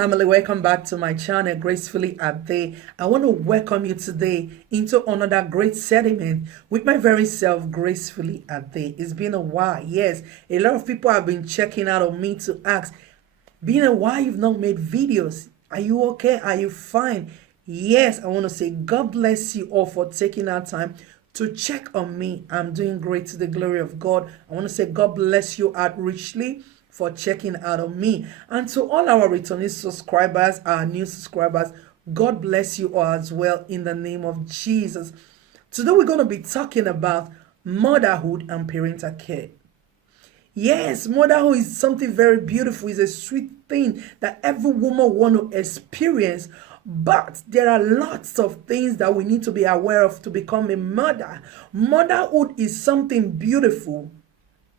family, welcome back to my channel, Gracefully Ade. I want to welcome you today into another great segment with my very self, Gracefully Ade. It's been a while. Yes, a lot of people have been checking out on me to ask, been a while you've not made videos. Are you okay? Are you fine? Yes, I want to say God bless you all for taking our time to check on me. I'm doing great to the glory of God. I want to say God bless you out richly for checking out on me. And to all our returning subscribers, our new subscribers, God bless you all as well in the name of Jesus. Today we're going to be talking about motherhood and parental care. Yes, motherhood is something very beautiful. It's a sweet thing that every woman want to experience. But there are lots of things that we need to be aware of to become a mother. Motherhood is something beautiful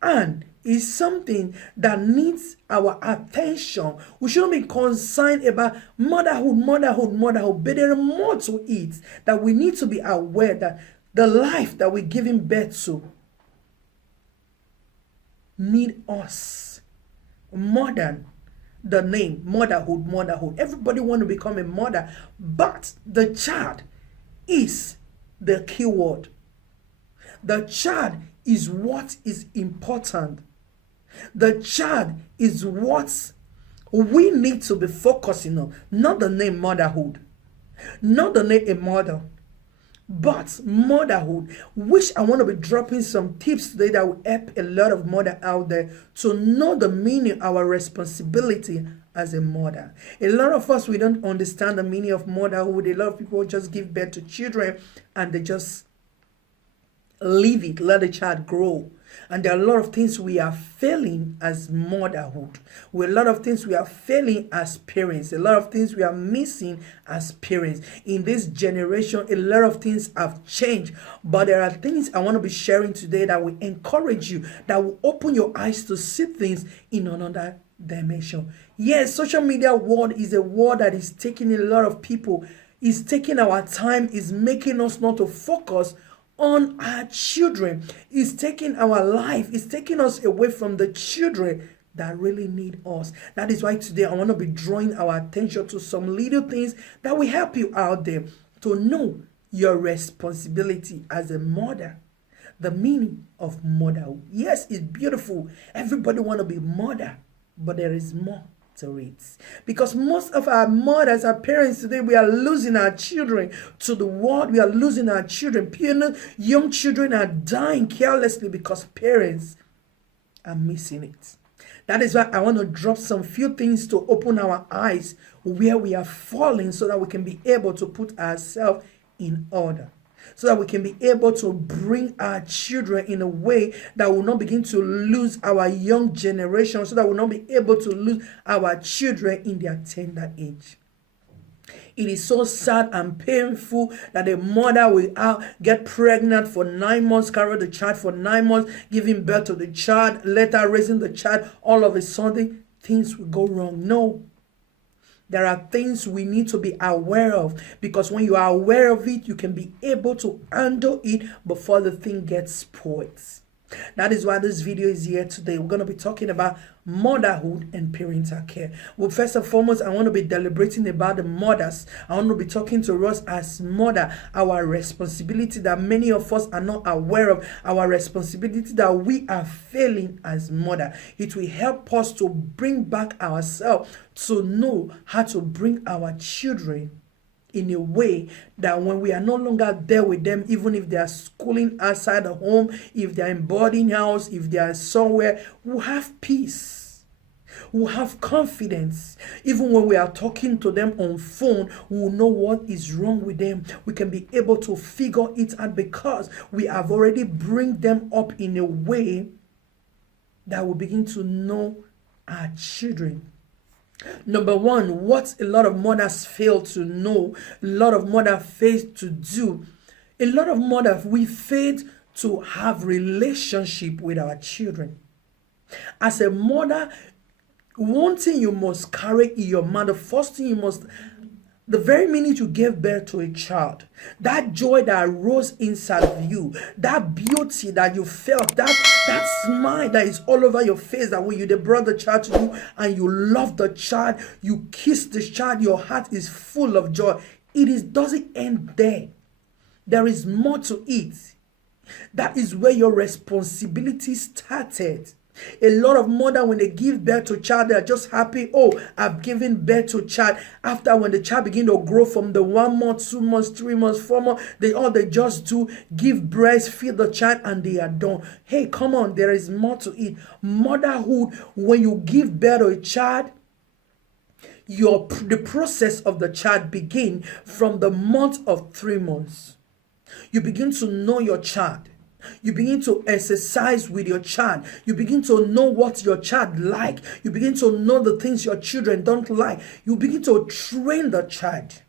and is something that needs our attention. We shouldn't be concerned about motherhood, but there are more to it that we need to be aware that the life that we're giving birth to need us more than the name motherhood. Everybody want to become a mother, but the child is the key word. The child is what is important. The child is what we need to be focusing on, not the name motherhood, not the name a mother, but motherhood, which I want to be dropping some tips today that will help a lot of mother out there to know the meaning, our responsibility as a mother. A lot of us, we don't understand the meaning of motherhood. A lot of people just give birth to children and they just leave it, let the child grow. And there are a lot of things we are failing as motherhood. A lot of things we are failing as parents. A lot of things we are missing as parents. In this generation, a lot of things have changed. But there are things I want to be sharing today that will encourage you, that will open your eyes to see things in another dimension. Yes, social media world is a world that is taking a lot of people. It's taking our time, is making us not to focus on our children. It's taking our life, it's taking us away from the children that really need us. That is why today I want to be drawing our attention to some little things that will help you out there to know your responsibility as a mother. The meaning of motherhood. Yes, it's beautiful. Everybody want to be mother, but there is more to it. Because most of our mothers, our parents today, we are losing our children to the world. We are losing our children. Young children are dying carelessly because parents are missing it. That is why I want to drop some few things to open our eyes where we are falling so that we can be able to put ourselves in order. So that we can be able to bring our children in a way that will not begin to lose our young generation, so that we'll not be able to lose our children in their tender age. It is so sad and painful that a mother will get pregnant for 9 months, carry the child for 9 months, giving birth to the child, later raising the child. All of a sudden, things will go wrong. No. There are things we need to be aware of, because when you are aware of it, you can be able to handle it before the thing gets spoiled. That is why this video is here today. We're going to be talking about motherhood and parental care. Well, first and foremost, I want to be deliberating about the mothers. I want to be talking to us as mother, our responsibility that many of us are not aware of, our responsibility that we are failing as mother. It will help us to bring back ourselves, to know how to bring our children in a way that when we are no longer there with them, even if they are schooling outside the home, if they are in boarding house, if they are somewhere, we'll have peace, we'll have confidence. Even when we are talking to them on phone, we'll know what is wrong with them. We can be able to figure it out because we have already bring them up in a way that we begin to know our children. Number one, what a lot of mothers fail to know, a lot of mothers fail to do, a lot of mothers, we fail to have relationship with our children. As a mother, one thing you must carry in your mind, the first thing you must The very minute you gave birth to a child, that joy that arose inside of you, that beauty that you felt, that smile that is all over your face, that when they brought the child to you and you love the child, you kiss the child, your heart is full of joy. Doesn't end there. There is more to it. That is where your responsibility started. A lot of mothers, when they give birth to a child, they are just happy. Oh, I've given birth to a child. After, when the child begin to grow from the 1 month, 2 months, 3 months, 4 months, they just do give breast, feed the child, and they are done. Hey, come on, there is more to it. Motherhood, when you give birth to a child, the process of the child begin from the month of 3 months. You begin to know your child. You begin to exercise with your child. You begin to know what your child like. You begin to know the things your children don't like. You begin to train the child.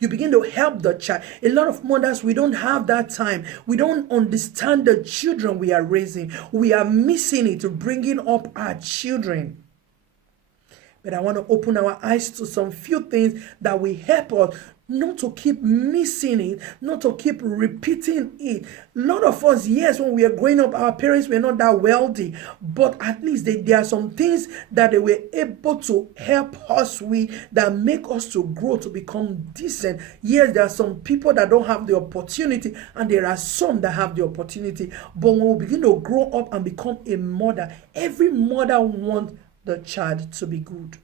You begin to help the child. A lot of mothers, we don't have that time. We don't understand the children we are raising. We are missing it to bringing up our children. But I want to open our eyes to some few things that will help us not to keep missing it, not to keep repeating it. A lot of us, yes, when we are growing up, our parents were not that wealthy, but at least there are some things that they were able to help us with that make us to grow, to become decent. Yes, there are some people that don't have the opportunity, and there are some that have the opportunity. But when we begin to grow up and become a mother, every mother wants the child to be good.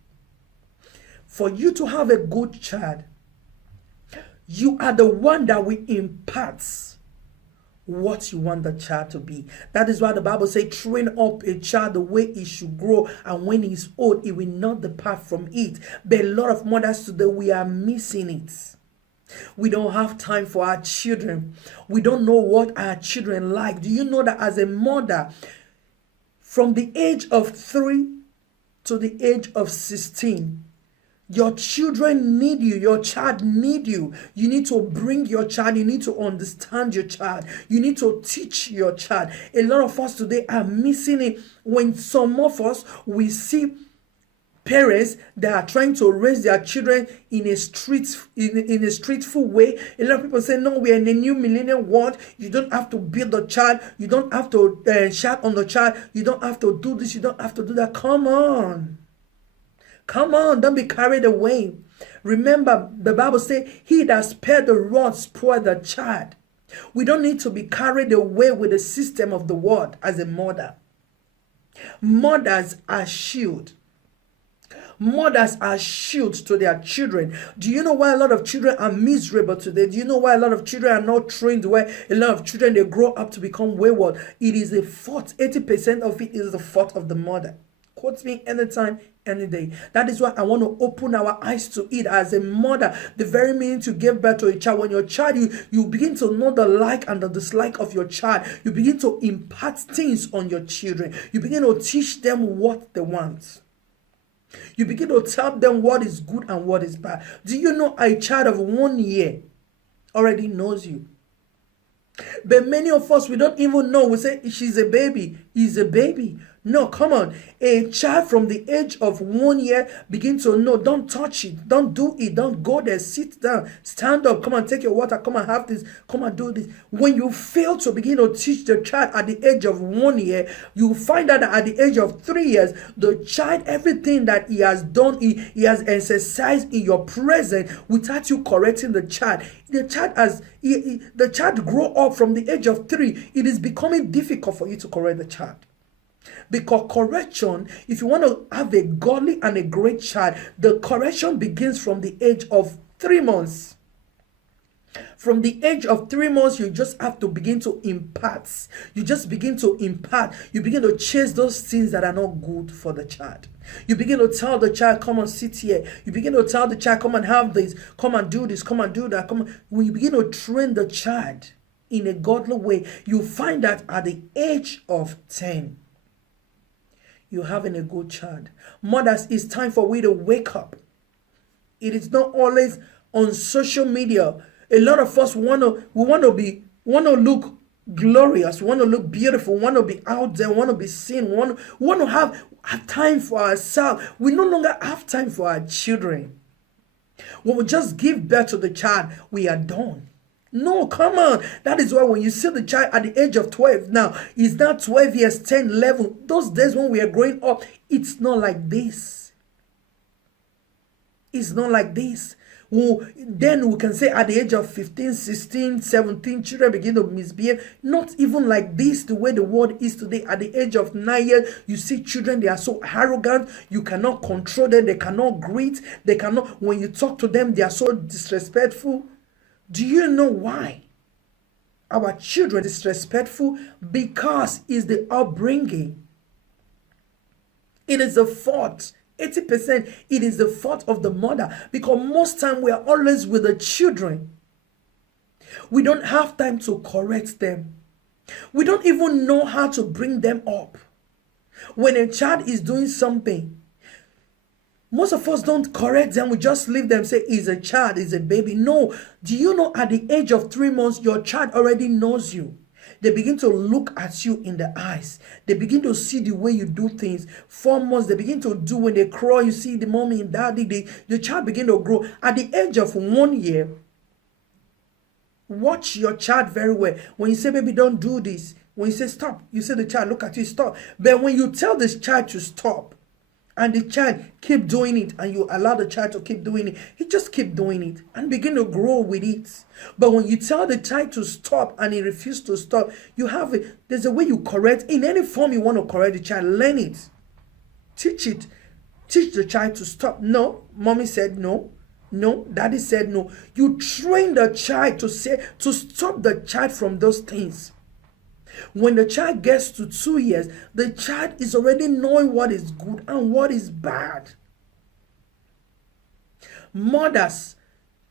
For you to have a good child, you are the one that will impart what you want the child to be. That is why the Bible says, train up a child the way he should grow, and when he's old, he will not depart from it. But a lot of mothers today, we are missing it. We don't have time for our children. We don't know what our children like. Do you know that as a mother, from the age of 3 to the age of 16, your children need you. Your child need you. You need to bring your child. You need to understand your child. You need to teach your child. A lot of us today are missing it. When some of us, we see parents that are trying to raise their children in a streetful way. A lot of people say, no, we are in a new millennium world. You don't have to beat the child. You don't have to shout on the child. You don't have to do this. You don't have to do that. Come on. Come on, don't be carried away. Remember, the Bible says, he that spared the rod spoiled the child. We don't need to be carried away with the system of the world as a mother. Mothers are shield. Mothers are shields to their children. Do you know why a lot of children are miserable today? Do you know why a lot of children are not trained well? A lot of children, they grow up to become wayward. It is a fault. 80% of it is the fault of the mother. Quote me anytime, any day. That is why I want to open our eyes to it as a mother. The very minute you give birth to a child, when your child, you begin to know the like and the dislike of your child. You begin to impart things on your children. You begin to teach them what they want. You begin to tell them what is good and what is bad. Do you know a child of 1 year already knows you? But many of us, we don't even know. We say, she's a baby. He's a baby. No, come on. A child from the age of 1 year begin to know. Don't touch it. Don't do it. Don't go there. Sit down. Stand up. Come and take your water. Come and have this. Come and do this. When you fail to begin to teach the child at the age of 1 year, you find out that at the age of 3 years, the child, everything that he has done, he has exercised in your presence without you correcting the child. The child grow up from the age of 3. It is becoming difficult for you to correct the child. Because correction, if you want to have a godly and a great child, the correction begins from the age of 3 months. From the age of 3 months, you just have to begin to impart. You just begin to impart. You begin to chase those things that are not good for the child. You begin to tell the child, come and sit here. You begin to tell the child, come and have this. Come and do this. Come and do that. When you begin to train the child in a godly way, you find that at the age of 10, you're having a good child. Mothers, it's time for we to wake up. It is not always on social media. A lot of us want to look glorious, want to look beautiful, want to be out there, want to be seen, want to have time for ourselves. We no longer have time for our children. When we just give birth to the child, we are done. No, come on. That is why when you see the child at the age of 12 now, he's now 12 years, 10, 11. Those days when we are growing up, it's not like this. It's not like this. Then we can say at the age of 15, 16, 17, children begin to misbehave. Not even like this, the way the world is today. At the age of 9 years, you see children, they are so arrogant. You cannot control them. They cannot greet. They cannot, when you talk to them, they are so disrespectful. Do you know why our children are disrespectful? Because it's the upbringing. It is the fault. 80%, it is the fault of the mother, because most time we are always with the children. We don't have time to correct them. We don't even know how to bring them up. When a child is doing something, most of us don't correct them. We just leave them, say, he's a child, he's a baby. No. Do you know at the age of 3 months, your child already knows you? They begin to look at you in the eyes. They begin to see the way you do things. 4 months, they begin to do, when they crawl, you see the mommy and daddy. The child begin to grow. At the age of 1 year, watch your child very well. When you say, baby, don't do this. When you say stop, you say the child, look at you, stop. But when you tell this child to stop, and the child keep doing it, and you allow the child to keep doing it, he just keep doing it and begin to grow with it. But when you tell the child to stop and he refuses to stop, you have it. There's a way you correct. In any form you want to correct the child, learn it. Teach it. Teach the child to stop. No, mommy said no. No, daddy said no. You train the child to stop the child from those things. When the child gets to 2 years, the child is already knowing what is good and what is bad. Mothers,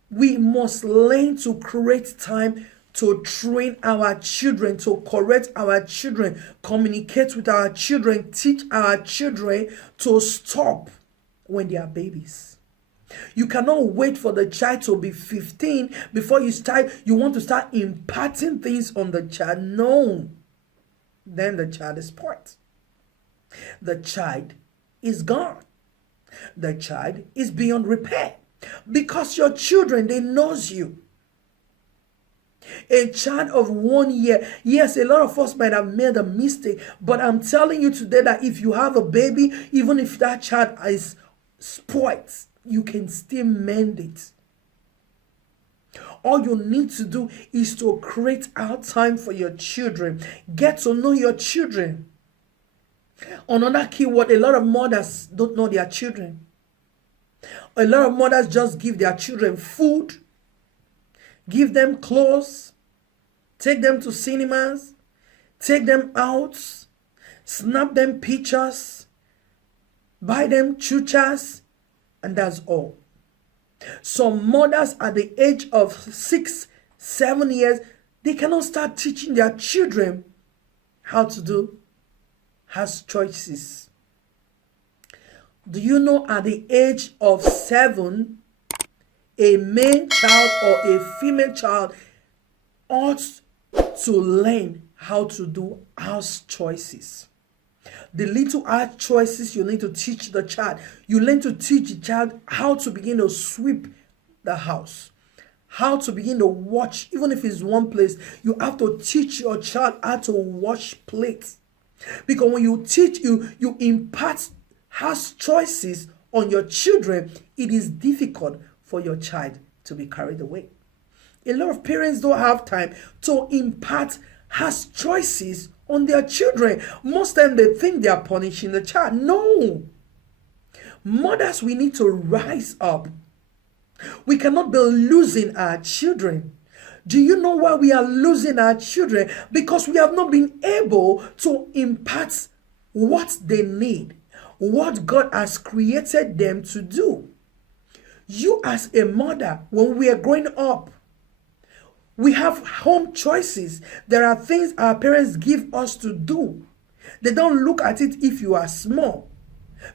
we must learn to create time to train our children, to correct our children, communicate with our children, teach our children to stop when they are babies. You cannot wait for the child to be 15 before you want to start imparting things on the child. No. Then the child is spoiled. The child is gone. The child is beyond repair. Because your children, they knows you. A child of 1 year, yes, a lot of us might have made a mistake, but I'm telling you today that if you have a baby, even if that child is spoiled, you can still mend it. All you need to do is to create out time for your children. Get to know your children. Another key word, a lot of mothers don't know their children. A lot of mothers just give their children food, give them clothes, take them to cinemas, take them out, snap them pictures, buy them chuchas, and that's all. Some mothers at the age of 6, 7 years, they cannot start teaching their children how to do has choices. Do you know at the age of 7, a male child or a female child ought to learn how to do house choices? The little house choices you need to teach the child. You learn to teach the child how to begin to sweep the house, how to begin to watch. Even if it's one place, you have to teach your child how to wash plates. Because when you teach, you impart house choices on your children, it is difficult for your child to be carried away. A lot of parents don't have time to impart house choices on their children. Most time they think they are punishing the child. No. Mothers, we need to rise up. We cannot be losing our children. Do you know why we are losing our children? Because we have not been able to impart what they need, what God has created them to do. You as a mother, when we are growing up, we have home choices. There are things our parents give us to do. They don't look at it if you are small.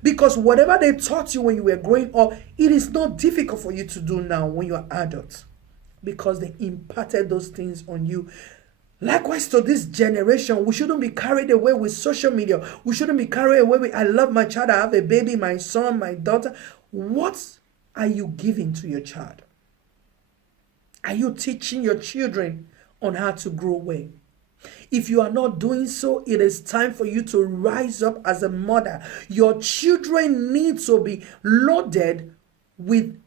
Because whatever they taught you when you were growing up, it is not difficult for you to do now when you are adult. Because they imparted those things on you. Likewise to this generation, we shouldn't be carried away with social media. We shouldn't be carried away with, I love my child, I have a baby, my son, my daughter. What are you giving to your child? Are you teaching your children on how to grow well? If you are not doing so, it is time for you to rise up as a mother. Your children need to be loaded with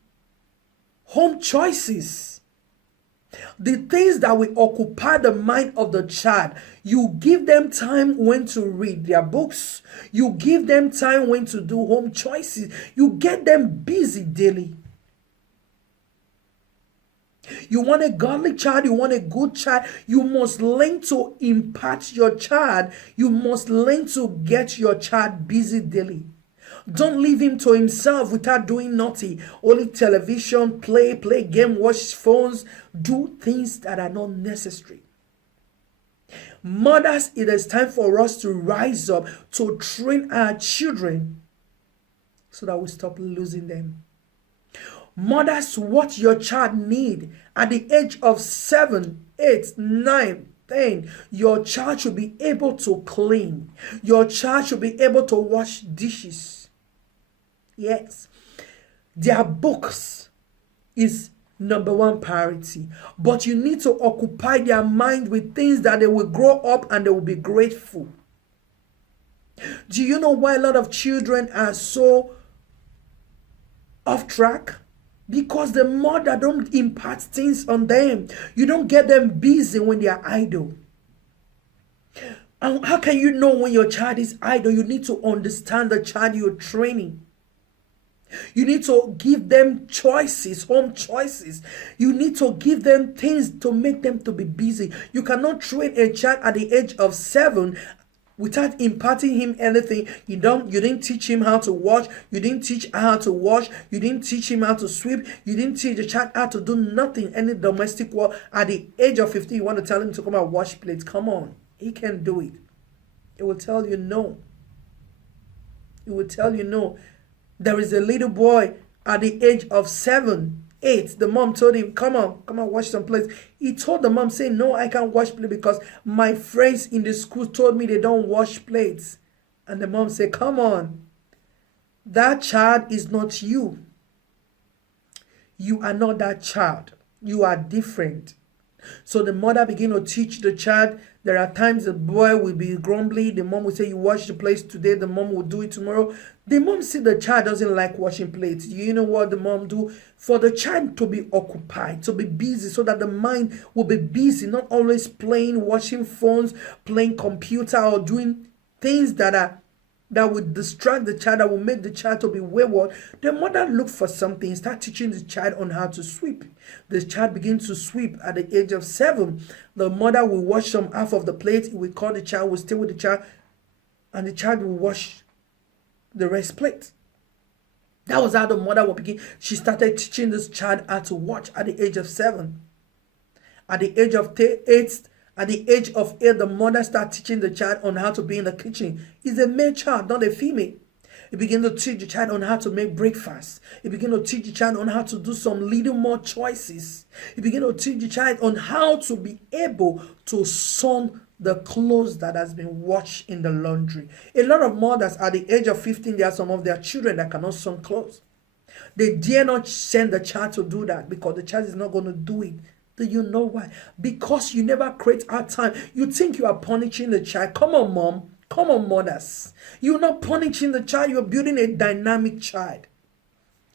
home choices. The things that will occupy the mind of the child. You give them time when to read their books. You give them time when to do home choices. You get them busy daily. You want a godly child, you want a good child, you must learn to impart your child. You must learn to get your child busy daily. Don't leave him to himself without doing nothing. Only television, play game, watch phones, do things that are not necessary. Mothers, it is time for us to rise up to train our children so that we stop losing them. Mothers, what your child need at the age of 7, 8, 9, 10, your child should be able to clean. Your child should be able to wash dishes. Yes, their books is number one priority, but you need to occupy their mind with things that they will grow up and they will be grateful. Do you know why a lot of children are so off track? Because the mother don't impart things on them. You don't get them busy when they are idle. And how can you know when your child is idle? You need to understand the child you're training. You need to give them choices, home choices. You need to give them things to make them to be busy. You cannot train a child at the age of 7 without imparting him anything. You didn't teach him how to wash. You didn't teach how to wash. You didn't teach him how to sweep. You didn't teach the child how to do nothing, any domestic work. At the age of 15, you want to tell him to come and wash plates. Come on. He can do it. It will tell you no. It will tell you no. There is a little boy at the age of 7, 8. The mom told him, come on, wash some plates. He told the mom, say, no, I can't wash plates because my friends in the school told me they don't wash plates. And the mom said, come on. That child is not you. You are not that child. You are different. So the mother began to teach the child. There are times the boy will be grumbly. The mom will say, you wash the plates today. The mom will do it tomorrow. The mom see the child doesn't like washing plates. You know what the mom do? For the child to be occupied, to be busy, so that the mind will be busy, not always playing, watching phones, playing computer, or doing things that would distract the child, that will make the child to be wayward. The mother look for something, start teaching the child on how to sweep. The child begins to sweep at the age of 7. The mother will wash some half of the plate. He will call the child, will stay with the child, and the child will wash the rest plate. That was how the mother would begin. She started teaching this child how to wash at the age of 7. At the age of 8, the mother started teaching the child on how to be in the kitchen. It's a male child, not a female. You begin to teach the child on how to make breakfast. You begin to teach the child on how to do some little more choices. You begin to teach the child on how to be able to sun the clothes that has been washed in the laundry. A lot of mothers at the age of 15, there are some of their children that cannot sun clothes. They dare not send the child to do that because the child is not going to do it. Do you know why? Because you never create our time. You think you are punishing the child. Come on, mom. Come on, mothers. You're not punishing the child. You're building a dynamic child.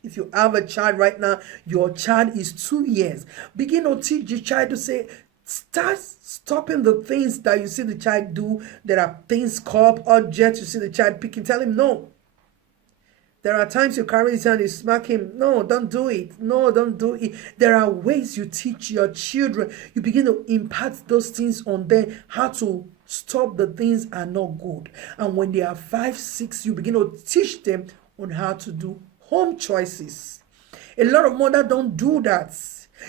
If you have a child right now, your child is 2 years. Begin to teach your child to say, start stopping the things that you see the child do. There are things, cup, objects, you see the child picking. Tell him no. There are times you carry his hand, you smack him. No, don't do it. No, don't do it. There are ways you teach your children. You begin to impart those things on them. How to stop the things are not good. And when they are 5, 6, you begin to teach them on how to do home choices. A lot of mothers don't do that.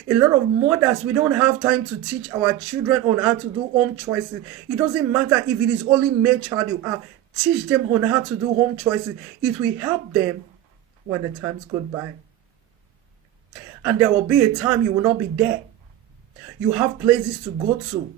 A lot of mothers, we don't have time to teach our children on how to do home choices. It doesn't matter if it is only male child you are. Teach them on how to do home choices. It will help them when the times go by. And there will be a time you will not be there. You have places to go to.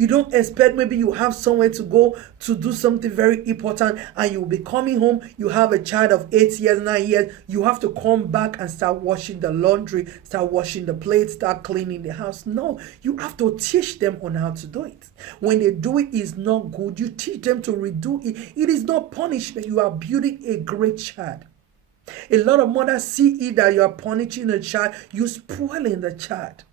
You don't expect maybe you have somewhere to go to do something very important and you'll be coming home. You have a child of 8 years, 9 years. You have to come back and start washing the laundry, start washing the plates, start cleaning the house. No, you have to teach them on how to do it. When they do it is not good, you teach them to redo it. It is not punishment. You are building a great child. A lot of mothers see it that you are punishing a child. You're spoiling the child.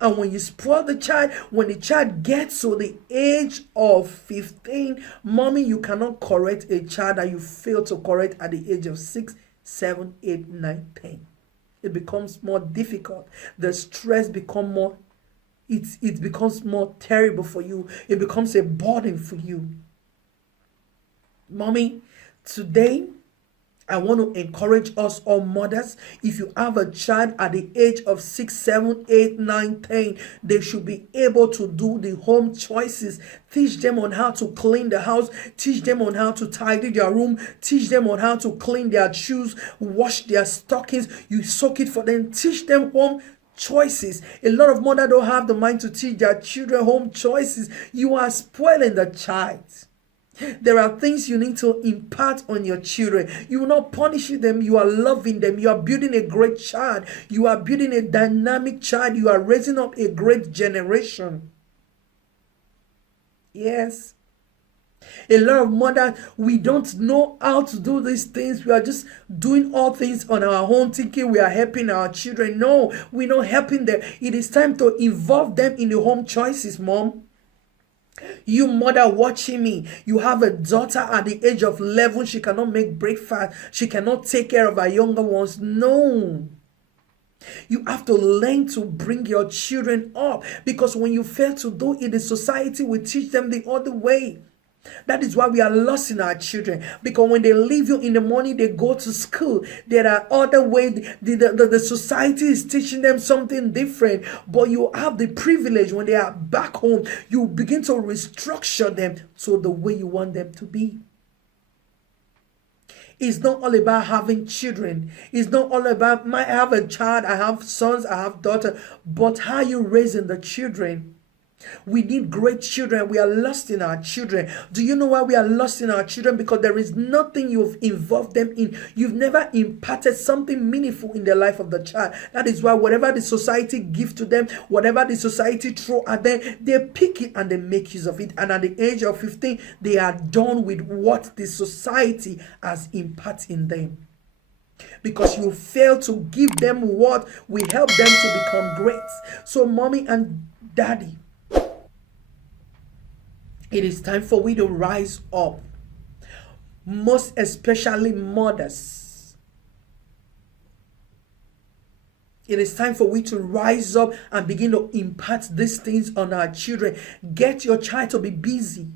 And when you spoil the child, when the child gets to the age of 15, mommy, you cannot correct a child that you fail to correct at the age of 6, 7, 8, 9, 10. It becomes more difficult. The stress becomes more, it becomes more terrible for you. It becomes a burden for you. Mommy, today, I want to encourage us all mothers. If you have a child at the age of 6, 7, 8, 9, 10, they should be able to do the home choices. Teach them on how to clean the house. Teach them on how to tidy their room. Teach them on how to clean their shoes, wash their stockings. You soak it for them. Teach them home choices. A lot of mothers don't have the mind to teach their children home choices. You are spoiling the child. There are things you need to impart on your children. You are not punishing them. You are loving them. You are building a great child. You are building a dynamic child. You are raising up a great generation. Yes. A lot of mothers, we don't know how to do these things. We are just doing all things on our own, thinking we are helping our children. No, we're not helping them. It is time to involve them in the home choices, mom. You mother watching me, you have a daughter at the age of 11. She cannot make breakfast. She cannot take care of her younger ones. No. You have to learn to bring your children up, because when you fail to do it, the society will teach them the other way. That is why we are lost in our children, because when they leave you in the morning, they go to school. There are other ways. The society is teaching them something different, but you have the privilege. When they are back home, you begin to restructure them to the way you want them to be. It's not all about having children. It's not all about I have a child, I have sons, I have daughters, but how you raising the children. We need great children. We are lost in our children. Do you know why we are lost in our children? Because there is nothing you've involved them in. You've never imparted something meaningful in the life of the child. That is why whatever the society gives to them, whatever the society throw at them, they pick it and they make use of it. And at the age of 15, they are done with what the society has imparted in them. Because you fail to give them what will help them to become great. So mommy and daddy, it is time for we to rise up. Most especially mothers. It is time for we to rise up and begin to impart these things on our children. Get your child to be busy.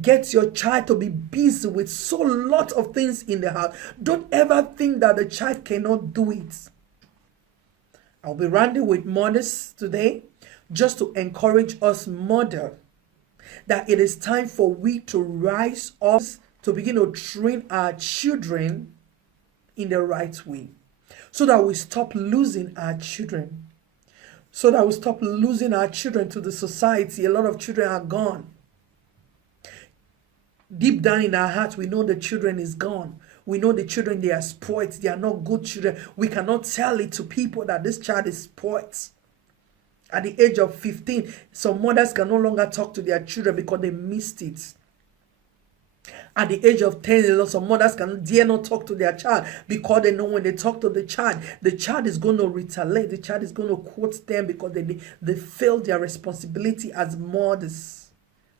Get your child to be busy with so lot of things in the house. Don't ever think that the child cannot do it. I'll be rounding with mothers today, just to encourage us mothers that it is time for we to rise up, to begin to train our children in the right way, so that we stop losing our children. So that we stop losing our children to the society. A lot of children are gone. Deep down in our hearts, we know the children is gone. We know the children, they are spoiled. They are not good children. We cannot tell it to people that this child is spoiled. At the age of 15, some mothers can no longer talk to their children because they missed it. At the age of 10, some mothers can dare not talk to their child because they know when they talk to the child is going to retaliate. The child is going to quote them because they failed their responsibility as mothers.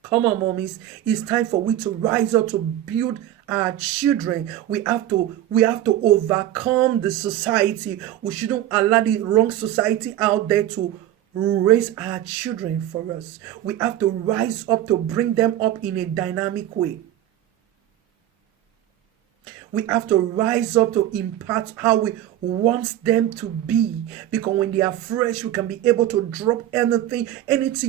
Come on, mommies. It's time for we to rise up to build our children. We have to overcome the society. We shouldn't allow the wrong society out there to raise our children for us. We have to rise up to bring them up in a dynamic way. We have to rise up to impart how wants them to be. Because when they are fresh, you can be able to drop anything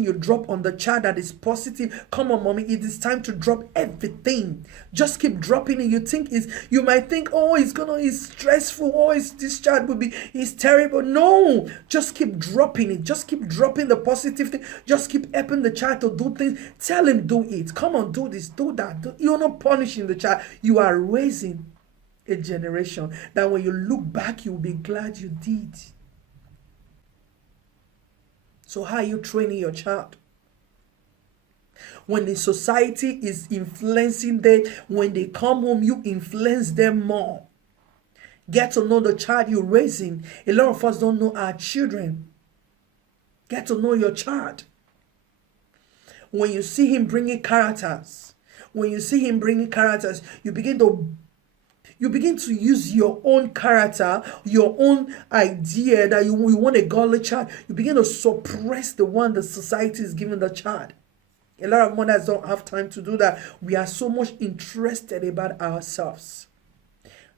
you drop on the child that is positive. Come on, mommy, it is time to drop everything. Just keep dropping it. You might think, oh, it's stressful. Oh, this child will be, it's terrible. No, just keep dropping it. Just keep dropping the positive thing. Just keep helping the child to do things. Tell him, do it. Come on, do this, do that. You're not punishing the child. You are raising a generation that when you look back, you'll be glad you did. So how are you training your child? When the society is influencing them, when they come home, you influence them more. Get to know the child you're raising. A lot of us don't know our children. Get to know your child. When you see him bringing characters, you begin to use your own character, your own idea that you want a godly child. You begin to suppress the one the society is giving the child. A lot of mothers don't have time to do that. We are so much interested about ourselves.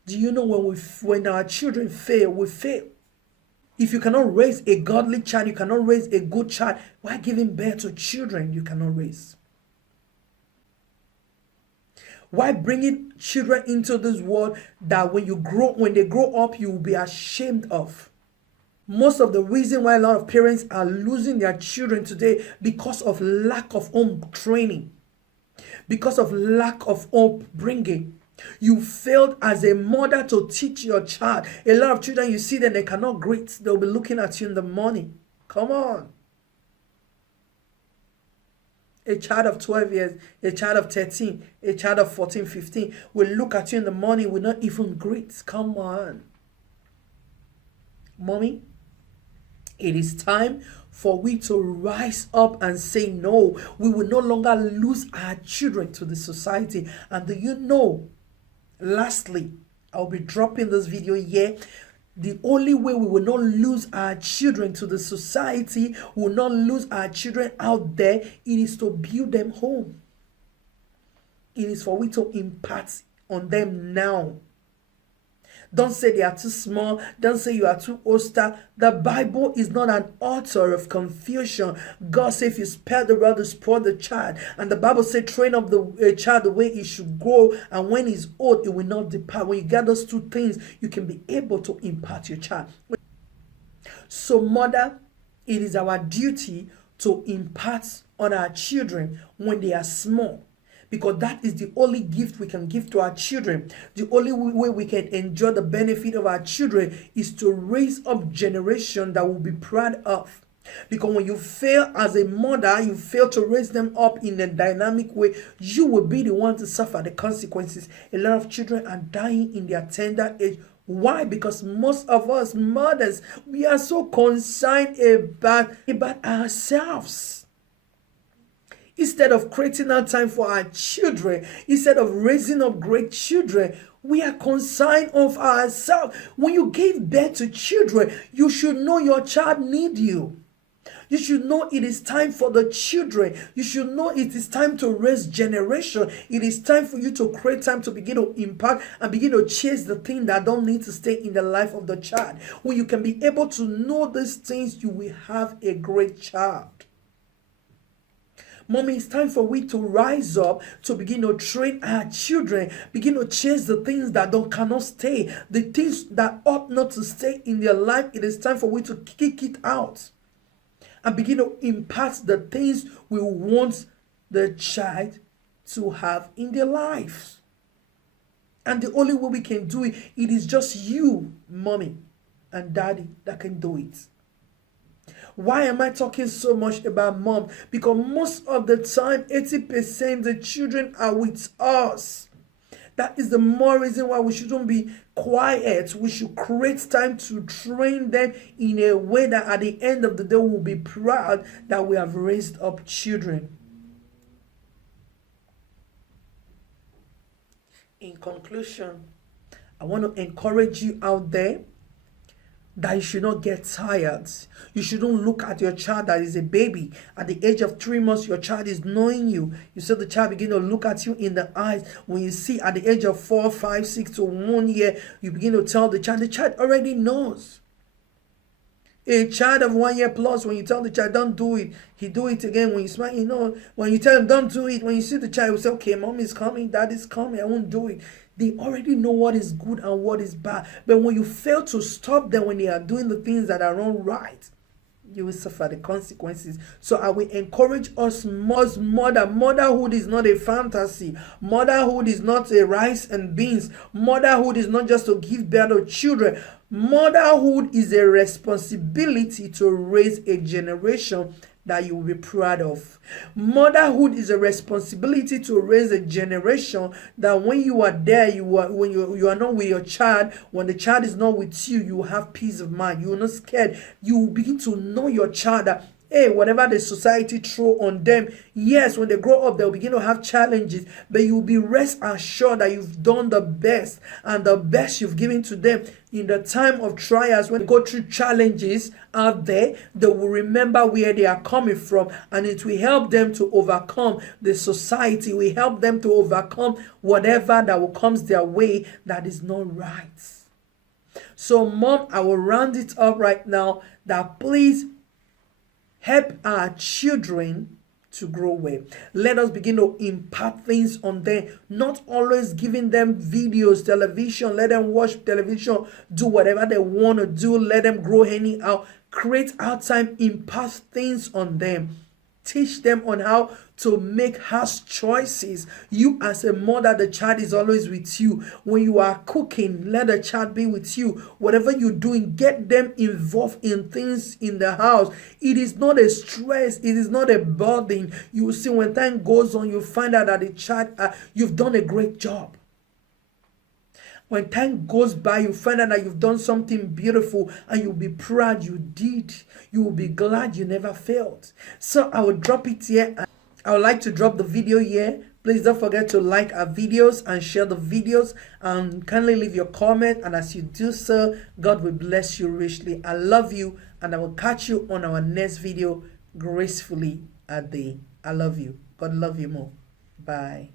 Do you know when our children fail, we fail? If you cannot raise a godly child, you cannot raise a good child. Why giving birth to children you cannot raise? Why bringing children into this world that when they grow up, you will be ashamed of? Most of the reason why a lot of parents are losing their children today because of lack of home training, because of lack of upbringing. You failed as a mother to teach your child. A lot of children, you see them, they cannot greet. They'll be looking at you in the morning. Come on. A child of 12 years, a child of 13, a child of 14, 15 will look at you in the morning, will not even greet. Come on. Mommy, it is time for we to rise up and say no. We will no longer lose our children to the society. And do you know, lastly, I'll be dropping this video here. The only way we will not lose our children to the society, we will not lose our children out there, it is to build them home. It is for we to impart on them now. Don't say they are too small. Don't say you are too hostile. The Bible is not an author of confusion. God said if you spare the rod, you spoil the child. And the Bible said train up the child the way he should grow. And when he's old, it will not depart. When you get those two things, you can be able to impart your child. So mother, it is our duty to impart on our children when they are small. Because that is the only gift we can give to our children. The only way we can enjoy the benefit of our children is to raise up generation that will be proud of. Because when you fail as a mother, you fail to raise them up in a dynamic way, you will be the one to suffer the consequences. A lot of children are dying in their tender age. Why? Because most of us mothers, we are so concerned about ourselves. Instead of creating our time for our children, instead of raising up great children, we are concerned of ourselves. When you give birth to children, you should know your child needs you. You should know it is time for the children. You should know it is time to raise generation. It is time for you to create time to begin to impact and begin to chase the thing that don't need to stay in the life of the child. When you can be able to know these things, you will have a great child. Mommy, it's time for we to rise up to begin to train our children, begin to chase the things that cannot stay, the things that ought not to stay in their life. It is time for we to kick it out and begin to impart the things we want the child to have in their lives. And the only way we can do it, it is just you, mommy and daddy, that can do it. Why am I talking so much about mom? Because most of the time, 80% the children are with us. That is the more reason why we shouldn't be quiet. We should create time to train them in a way that at the end of the day, we'll be proud that we have raised up children. In conclusion, I want to encourage you out there. that you should not get tired. You shouldn't look at your child that is a baby. At the age of 3 months, your child is knowing you. You see the child begin to look at you in the eyes. When you see at the age of 4, 5, 6 to 1 year, you begin to tell the child already knows. A child of 1 year plus, when you tell the child don't do it, he do it again. When you smile, when you tell him don't do it, when you see the child, you say, okay, mom is coming, dad is coming, I won't do it. They already know what is good and what is bad. But when you fail to stop them when they are doing the things that are not right, you will suffer the consequences. So I will encourage us motherhood is not a fantasy. Motherhood is not a rice and beans. Motherhood is not just to give birth to children. Motherhood is a responsibility to raise a generation that you will be proud of. Motherhood is a responsibility to raise a generation that when you are there, when you are not with your child, when the child is not with you, you will have peace of mind. You are not scared. You will begin to know your child that, hey, whatever the society throw on them, yes, when they grow up, they'll begin to have challenges, but you'll be rest assured that you've done the best, and the best you've given to them in the time of trials. When they go through challenges out there, they will remember where they are coming from, and it will help them to overcome the society. It will help them to overcome whatever that will comes their way that is not right. So, mom, I will round it up right now that please help our children to grow well. Let us begin to impart things on them, not always giving them videos, television. Let them watch television, do whatever they want to do. Let them grow anyhow. Create our time, impart things on them. Teach them on how to make harsh choices. You as a mother, the child is always with you. When you are cooking, let the child be with you. Whatever you're doing, get them involved in things in the house. It is not a stress. It is not a burden. You will see when time goes on, you find out that the child, you've done a great job. When time goes by, you find out that you've done something beautiful and you'll be proud you did. You will be glad you never failed. So I will drop it here. I would like to drop the video here. Please don't forget to like our videos and share the videos, and kindly leave your comment. And as you do so, God will bless you richly. I love you, and I will catch you on our next video gracefully a day. I love you. God love you more. Bye.